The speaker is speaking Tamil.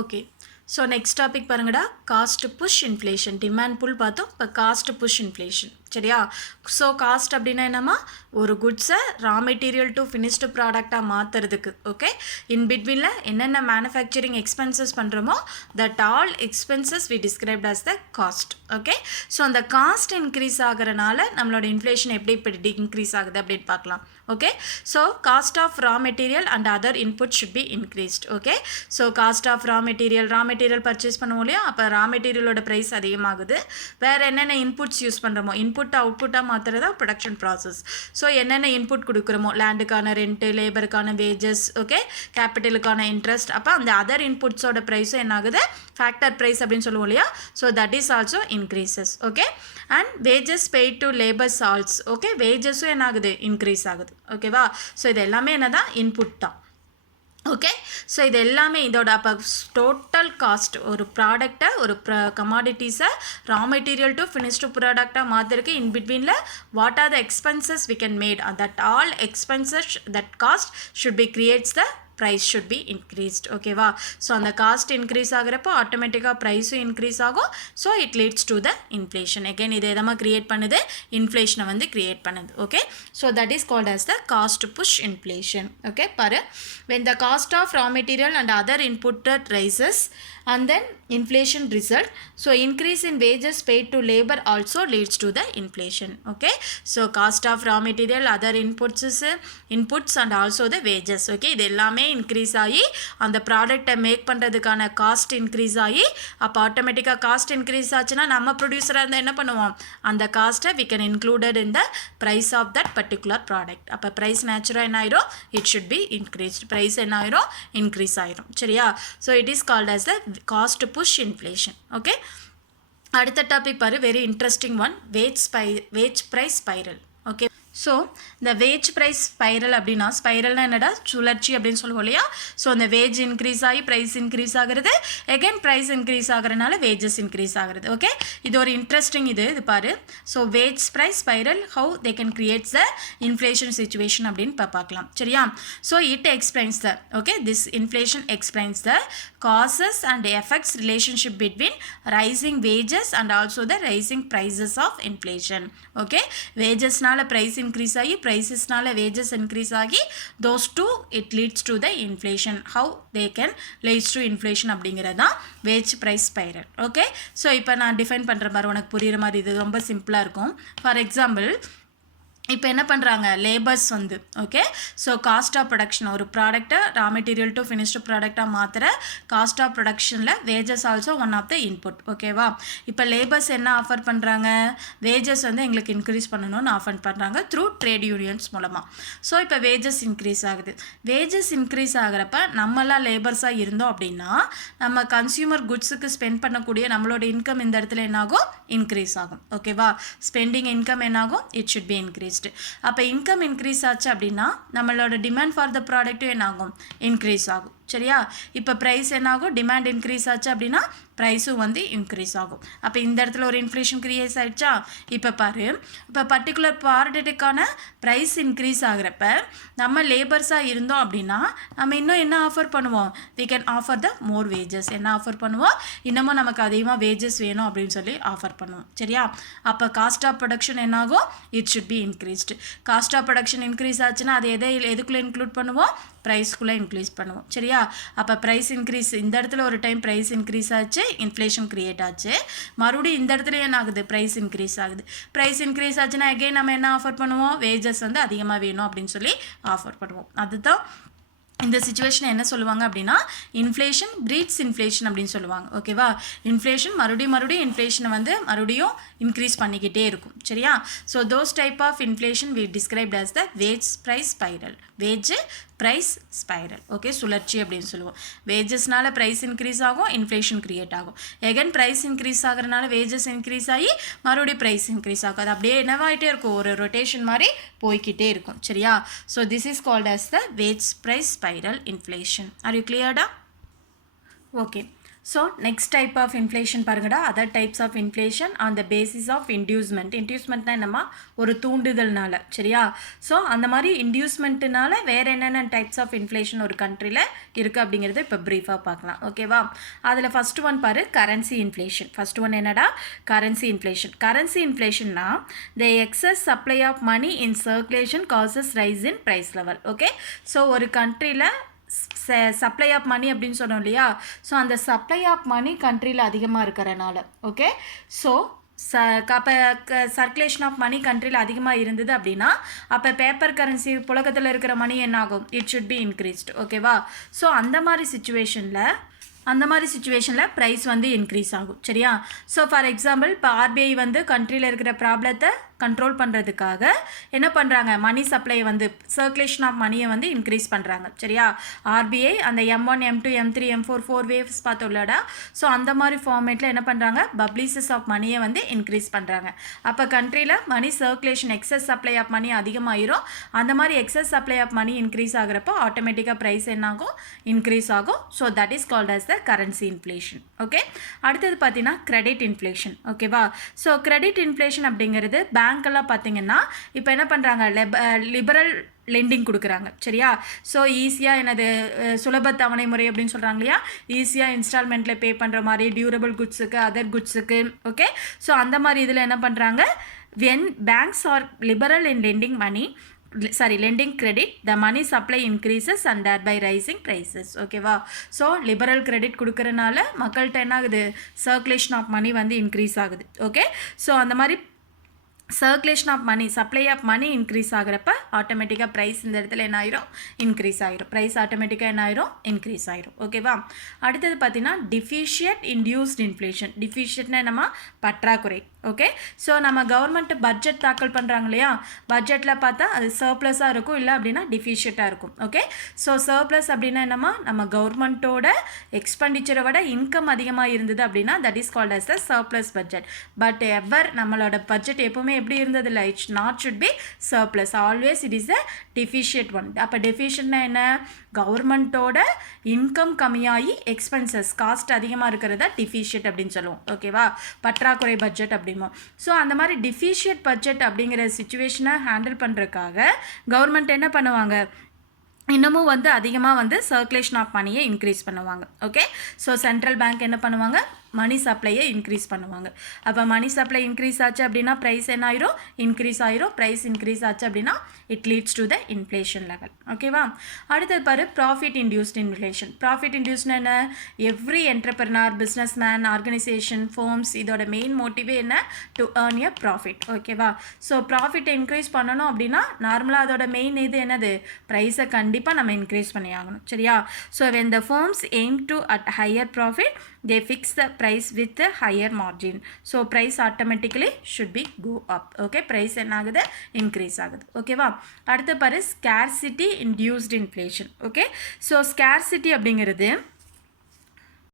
ஓகே. ஸோ நெக்ஸ்ட் டாபிக் பாருங்கடா, cost push inflation. Demand pull பார்த்தோம், இப்போ காஸ்ட் புஷ் இன்ஃப்ளேஷன். சரியா? ஸோ காஸ்ட் அப்படின்னா என்னம்மா, ஒரு குட்ஸை ரா மெட்டீரியல் டு ஃபினிஷ்டு ப்ராடக்டாக மாற்றுறதுக்கு. ஓகே, இன் பிட்வீனில் என்னென்ன மேனுஃபேக்சரிங் எக்ஸ்பென்சஸ் பண்ணுறோமோ that all expenses we described as the cost. Okay, so அந்த காஸ்ட் இன்க்ரீஸ் ஆகிறனால நம்மளோட இன்ஃப்ளேஷன் எப்படி இன்க்ரீஸ் ஆகுது அப்படின்னு பார்க்கலாம். Okay, so cost of raw material and other input should be increased. Okay, so cost of raw material purchase பண்ணுவோம் இல்லையா, அப்போ ரா மெட்டீரியலோட ப்ரைஸ் அதிகமாகுது. வேறு என்னென்ன இன்புட்ஸ் யூஸ் பண்ணுறோமோ, இன்புட் அவுட்புட்டாக மாற்றுறதா ப்ரொடக்ஷன் ப்ராசஸ். ஸோ என்னென்ன இன்புட் கொடுக்குறோமோ, லேண்டுக்கான ரெண்ட்டு, லேபருக்கான வேஜஸ், ஓகே, கேபிட்டலுக்கான இன்ட்ரெஸ்ட், அப்போ அந்த அதர் இன்புட்ஸோட ப்ரைஸும் என்ன ஆகுது, ஃபேக்டர் ப்ரைஸ் அப்படின்னு சொல்லுவோம் இல்லையா, so that is also increases. Okay, and wages paid to labours also. Okay, வேஜஸும் என்ன ஆகுது, இன்க்ரீஸ் ஆகுது. ஓகேவா? ஸோ இது எல்லாமே என்ன தான், இன்புட் தான். ஓகே, ஸோ இது எல்லாமே இதோட அப்போ டோட்டல் காஸ்ட், ஒரு ப்ராடக்டை, ஒரு கமாடிட்டிஸை ரா மெட்டீரியல் டு ஃபினிஷ்டு ப்ராடக்டாக மாற்றிருக்கு. இன் பிட்வீனில் what are the expenses we can made, that all expenses that cost should be creates the price should be increased. ஓகேவா? ஸோ அந்த காஸ்ட் இன்க்ரீஸ் ஆகிறப்போ ஆட்டோமேட்டிக்காக ப்ரைஸும் இன்க்ரீஸ் ஆகும். So it leads to the inflation. Again இது எதமாக க்ரியேட் பண்ணுது, இன்ஃப்ளேஷனை வந்து க்ரியேட் பண்ணுது. Okay, so that is called as the cost push inflation. Okay, பாரு, when the cost of raw material and other input rises and then inflation result, so increase in wages paid to labor also leads to the inflation. Okay, so cost of raw material, other inputs and also the wages. Okay, இது எல்லாமே இன்க்ரீஸ் ஆகி அந்த ப்ராடக்டை மேக் பண்ணுறதுக்கான காஸ்ட் இன்க்ரீஸ் ஆகி, அப்போ ஆட்டோமேட்டிக்காக காஸ்ட் இன்க்ரீஸ் ஆச்சுன்னா நம்ம ப்ரொடியூசராக இருந்தால் என்ன பண்ணுவோம், அந்த காஸ்ட்டை we can included in the price of that particular product. அப்போ ப்ரைஸ் நேச்சுரலாக என்ன ஆயிரும், it should be increased. Price என்ன ஆயிரும், இன்க்ரீஸ் ஆயிரும். சரியா? So it is called as the cost push inflation. Okay, அடுத்த டாபிக் பாரு, very interesting one, wage price spiral. Okay, so இந்த வேஜ் ப்ரைஸ் ஸ்பைரல் அப்படின்னா, ஸ்பைரல்னா என்னடா, சுழற்சி அப்படின்னு சொல்லுவோம் இல்லையா. ஸோ அந்த வேஜ் இன்க்ரீஸ் ஆகி ப்ரைஸ் இன்க்ரீஸ் ஆகிறது, எகைன் ப்ரைஸ் இன்க்ரீஸ் ஆகிறனால வேஜஸ் இன்க்ரீஸ் ஆகிறது. ஓகே, இது ஒரு இன்ட்ரெஸ்டிங் இது பாரு. So wage price spiral, how they can creates the inflation situation அப்படின்னு பார்க்கலாம். சரியா? So it explains the, okay, this inflation explains the causes and effects relationship between rising wages and also the rising prices of inflation. Okay, wagesனால price increase ஆகி, pricesனால wages increase ஆகி, those two it leads to the inflation. How they can leads to inflation அப்படிங்கிறது தான் wage price spiral. Okay, so இப்போ நான் டிஃபைன் பண்ணுற மாதிரி உனக்கு புரிகிற மாதிரி, இது ரொம்ப சிம்பிளாக இருக்கும். ஃபார் எக்ஸாம்பிள், இப்போ என்ன பண்ணுறாங்க, லேபர்ஸ் வந்து, okay, so cost of production, ஒரு ப்ராடக்ட்டை ரா மெட்டீரியல் டு ஃபினிஷ்டு ப்ராடக்டாக மாற்றுற காஸ்ட் ஆஃப் ப்ரொடக்ஷனில் wages also one of the input. ஓகேவா? இப்போ லேபர்ஸ் என்ன ஆஃபர் பண்ணுறாங்க, வேஜஸ் வந்து எங்களுக்கு இன்க்ரீஸ் பண்ணணும்னு ஆஃபர் பண்ணுறாங்க த்ரூ ட்ரேட் யூனியன்ஸ் மூலமாக. ஸோ இப்போ வேஜஸ் இன்க்ரீஸ் ஆகுது. வேஜஸ் இன்க்ரீஸ் ஆகிறப்ப நம்மளாம் லேபர்ஸாக இருந்தோம் அப்படின்னா, நம்ம கன்சியூமர் குட்ஸுக்கு ஸ்பெண்ட் பண்ணக்கூடிய நம்மளோட இன்கம் இந்த இடத்துல என்னாகும், இன்க்ரீஸ் ஆகும். ஓகேவா? ஸ்பெண்டிங் இன்கம் என்னாகும், இட் ஷுட் பி இன்க்ரீஸ். அப்போ இன்கம் இன்க்ரீஸ் ஆச்சு அப்படின்னா நம்மளோட டிமாண்ட் ஃபார் த ப்ராடக்ட்டும் என்ன ஆகும், இன்க்ரீஸ் ஆகும். சரியா? இப்போ ப்ரைஸ் என்ன ஆகும், டிமாண்ட் இன்க்ரீஸ் ஆச்சு அப்படின்னா ப்ரைஸும் வந்து இன்க்ரீஸ் ஆகும். அப்போ இந்த இடத்துல ஒரு இன்ஃப்ளேஷன் கிரியேட் ஆகிடுச்சா. இப்போ பாரு, இப்போ பர்டிகுலர் ப்ராடக்ட்டுக்கான ப்ரைஸ் இன்க்ரீஸ் ஆகிறப்ப நம்ம லேபர்ஸாக இருந்தோம் அப்படின்னா நம்ம இன்னும் என்ன ஆஃபர் பண்ணுவோம், we can offer the more wages. என்ன ஆஃபர் பண்ணுவோம், இன்னமும் நமக்கு அதிகமாக வேஜஸ் வேணும் அப்படின்னு சொல்லி ஆஃபர் பண்ணுவோம். சரியா? அப்போ காஸ்ட் ஆஃப் ப்ரொடக்ஷன் என்னாகும், it should be increased. Cost of production increase ஆச்சுன்னா அது எதுக்குள்ளே இன்க்ளூட் பண்ணுவோம், ப்ரைஸ்க்குள்ளே இன்க்ரீஸ் பண்ணுவோம். சரியா? அப்போ ப்ரைஸ் இன்க்ரீஸ், இந்த இடத்துல ஒரு டைம் ப்ரைஸ் இன்க்ரீஸ் ஆச்சு, இன்ஃப்ளேஷன் கிரியேட் ஆச்சு. மறுபடியும் இந்த இடத்துல என்ன ஆகுது, ப்ரைஸ் இன்க்ரீஸ் ஆகுது. ப்ரைஸ் இன்க்ரீஸ் ஆச்சுன்னா அகெயின் நம்ம என்ன ஆஃபர் பண்ணுவோம், வேஜஸ் வந்து அதிகமாக வேணும் அப்படின்னு சொல்லி ஆஃபர் பண்ணுவோம். அதுதான் இந்த சிச்சுவேஷனை என்ன சொல்லுவாங்க அப்படின்னா, இன்ஃப்ளேஷன் ப்ரீட்ஸ் இன்ஃப்ளேஷன் அப்படின்னு சொல்லுவாங்க. ஓகேவா? இன்ஃப்ளேஷன் மறுபடியும் இன்ஃப்ளேஷனை வந்து மறுபடியும் இன்க்ரீஸ் பண்ணிக்கிட்டே இருக்கும். சரியா? So those type of inflation we described as the wage price spiral. Wage price spiral. Okay, சுழற்சி அப்படின்னு சொல்லுவோம். வேஜஸ்னால ப்ரைஸ் இன்க்ரீஸ் ஆகும், இன்ஃப்ளேஷன் கிரியேட் ஆகும். எகன் ப்ரைஸ் இன்க்ரீஸ் ஆகிறனால வேஜஸ் இன்க்ரீஸ் ஆகி மறுபடியும் ப்ரைஸ் இன்க்ரீஸ் ஆகும். அது அப்படியே என்னவாகிட்டே இருக்கும், ஒரு ரொட்டேஷன் மாதிரி போய்கிட்டே இருக்கும். சரியா? So this is called as the wage price spiral inflation. Are you கிளியர்டா? Okay, So next type of inflation பாருங்கடா other types of inflation on the basis of inducement. inducementனா என்னமா ஒரு தூண்டுதல்னால சரியா. ஸோ அந்த மாதிரி இன்டியூஸ்மெண்ட்னால வேற என்னென்ன டைப்ஸ் ஆஃப் இன்ஃப்ளேஷன் ஒரு கண்ட்ரியில் இருக்குது அப்படிங்கிறது இப்போ ப்ரீஃபாக பார்க்கலாம் ஓகேவா. அதில் ஃபஸ்ட் ஒன் பாரு கரன்சி இன்ஃப்ளேஷன். ஃபஸ்ட் ஒன் என்னடா கரன்சி இன்ஃப்ளேஷன். கரன்சி இன்ஃப்ளேஷன்னா the excess supply of money in circulation causes rise in price level. Okay so ஒரு கண்ட்ரியில் சப்ளை ஆஃப் மணி அப்படின்னு சொன்னோம் இல்லையா. ஸோ அந்த சப்ளை ஆஃப் மணி கண்ட்ரியில் அதிகமாக இருக்கிறனால ஓகே. ஸோ அப்போ சர்க்குலேஷன் ஆஃப் மணி கண்ட்ரியில் அதிகமாக இருந்தது அப்படின்னா அப்போ பேப்பர் கரன்சி புழக்கத்தில் இருக்கிற மணி என்ன ஆகும், இட் ஷுட் பி இன்க்ரீஸ்டு ஓகேவா. ஸோ அந்த மாதிரி சுச்சுவேஷனில் ப்ரைஸ் வந்து இன்க்ரீஸ் ஆகும் சரியா. ஸோ ஃபார் எக்ஸாம்பிள் இப்போ ஆர்பிஐ வந்து கண்ட்ரியில் இருக்கிற ப்ராப்ளத்தை கண்ட்ரோல் பண்ணுறதுக்காக என்ன பண்ணுறாங்க, மணி சப்ளை வந்து சர்க்குலேஷன் ஆஃப் மணியை வந்து இன்க்ரீஸ் பண்ணுறாங்க சரியா. ஆர்பிஐ அந்த M1 M2 M3 M4 4 waves பார்த்தோம்லடா. So அந்த மாதிரி ஃபார்மேட்டில் என்ன பண்ணுறாங்க, பப்ளிசஸ் ஆஃப் மணியை வந்து இன்க்ரீஸ் பண்ணுறாங்க. அப்போ கண்ட்ரியில் money circulation excess supply of money அதிகமாகிரும். அந்த மாதிரி excess supply of money increase ஆகிறப்போ ஆட்டோமேட்டிக்காக ப்ரைஸ் என்ன ஆகும், இன்க்ரீஸ் ஆகும். So that is called as the currency inflation okay. அடுத்தது பார்த்தீங்கன்னா கிரெடிட் இன்ஃப்ளேஷன் ஓகேவா. ஸோ கிரெடிட் இன்ஃப்ளேஷன் அப்படிங்கிறது பேங்க்கெல்லாம் பார்த்தீங்கன்னா இப்போ என்ன பண்ணுறாங்க, லிபரல் லெண்டிங் கொடுக்குறாங்க சரியா. ஸோ ஈஸியாக என்னது சுலப தவணை முறை அப்படின்னு சொல்கிறாங்க இல்லையா, ஈஸியாக இன்ஸ்டால்மெண்ட்டில் பே பண்ணுற மாதிரி டியூரபிள் குட்ஸுக்கு அதர் குட்ஸுக்கு ஓகே. ஸோ அந்த மாதிரி இதில் என்ன பண்ணுறாங்க, when banks are liberal in lending credit, the money supply increases and thereby rising prices ஓகேவா. ஸோ லிபரல் கிரெடிட் கொடுக்கறனால மக்கள்கிட்ட என்ன ஆகுது, சர்க்குலேஷன் ஆஃப் மணி வந்து இன்க்ரீஸ் ஆகுது ஓகே. ஸோ அந்த மாதிரி circulation of money supply of money increase ஆகிறப்ப ஆட்டோமேட்டிக்காக ப்ரைஸ் இந்த இடத்துல என்ன ஆயிரும், இன்க்ரீஸ் ஆயிரும். ப்ரைஸ் ஆட்டோமேட்டிக்காக என்ன ஆயிரும், இன்க்ரீஸ் ஆயிரும் ஓகேவா. அடுத்தது பார்த்தீங்கன்னா டிஃபிஷியட் இன்டியூஸ்ட் இன்ஃப்ளேஷன். டிஃபிஷியட்னா என்னமா பற்றாக்குறை ஓகே. ஸோ நம்ம கவர்மெண்ட் பட்ஜெட் தாக்கல் பண்ணுறாங்க இல்லையா, பட்ஜெட்டில் பார்த்தா அது சர்ப்ளஸாக இருக்கும், இல்லை அப்படின்னா டிஃபிஷியட்டாக இருக்கும் ஓகே. ஸோ சர்ப்ளஸ் அப்படின்னா என்னமா, நம்ம கவர்மெண்ட்டோட எக்ஸ்பெண்டிச்சரை விட இன்கம் அதிகமாக இருந்தது அப்படின்னா that is called as the surplus budget. But ever நம்மளோட பட்ஜெட் எப்போவுமே எப்படி இருந்தது இல்லை, it's not should be surplus, always it is a deficit one. அப்போ டெஃபிஷியட்னா என்ன, கவர்மெண்ட்டோட இன்கம் கம்மியாகி எக்ஸ்பென்சஸ் காஸ்ட் அதிகமாக இருக்கிறத டிஃபிஷியட் அப்படின்னு சொல்லுவோம் ஓகேவா. பற்றாக்குறை பட்ஜெட் அப்படிமோ. ஸோ அந்த மாதிரி டிஃபிஷியட் பட்ஜெட் அப்படிங்கிற சுச்சுவேஷனை ஹேண்டில் பண்ணுறதுக்காக கவர்மெண்ட் என்ன பண்ணுவாங்க, இன்னமும் வந்து அதிகமாக வந்து சர்க்குலேஷன் ஆஃப் மணியை இன்க்ரீஸ் பண்ணுவாங்க ஓகே. ஸோ சென்ட்ரல் பேங்க் என்ன பண்ணுவாங்க, மணி சப்ளையை இன்க்ரீஸ் பண்ணுவாங்க. அப்போ மணி சப்ளை இன்க்ரீஸ் ஆச்சு அப்படின்னா ப்ரைஸ் என்ன ஆயிரும், இன்க்ரீஸ் ஆயிரும். ப்ரைஸ் இன்க்ரீஸ் ஆச்சு அப்படின்னா it leads to the inflation level ஓகேவா. அடுத்தது பாரு ப்ராஃபிட் இன்டியூஸ்ட் இன்ஃப்ளேஷன். ப்ராஃபிட் இன்டியூஸ்னா என்ன, every entrepreneur business man organisation forms இதோட மெயின் மோட்டிவே என்ன, டு ஏர்ன் எ ப்ராஃபிட் ஓகேவா. ஸோ ப்ராஃபிட்டை இன்க்ரீஸ் பண்ணணும் அப்படின்னா நார்மலாக அதோட மெயின் இது என்னது, ப்ரைஸை கண்டிப்பாக நம்ம இன்க்ரீஸ் பண்ணி ஆகணும் சரியா. So when the firms aim to at higher profit they fix the price with a higher margin. So price automatically should be go up okay. price என்ன ஆகுது, இன்க்ரீஸ் ஆகுது ஓகேவா. அடுத்து பாரு scarcity induced inflation okay. So scarcity அப்படிங்கிறது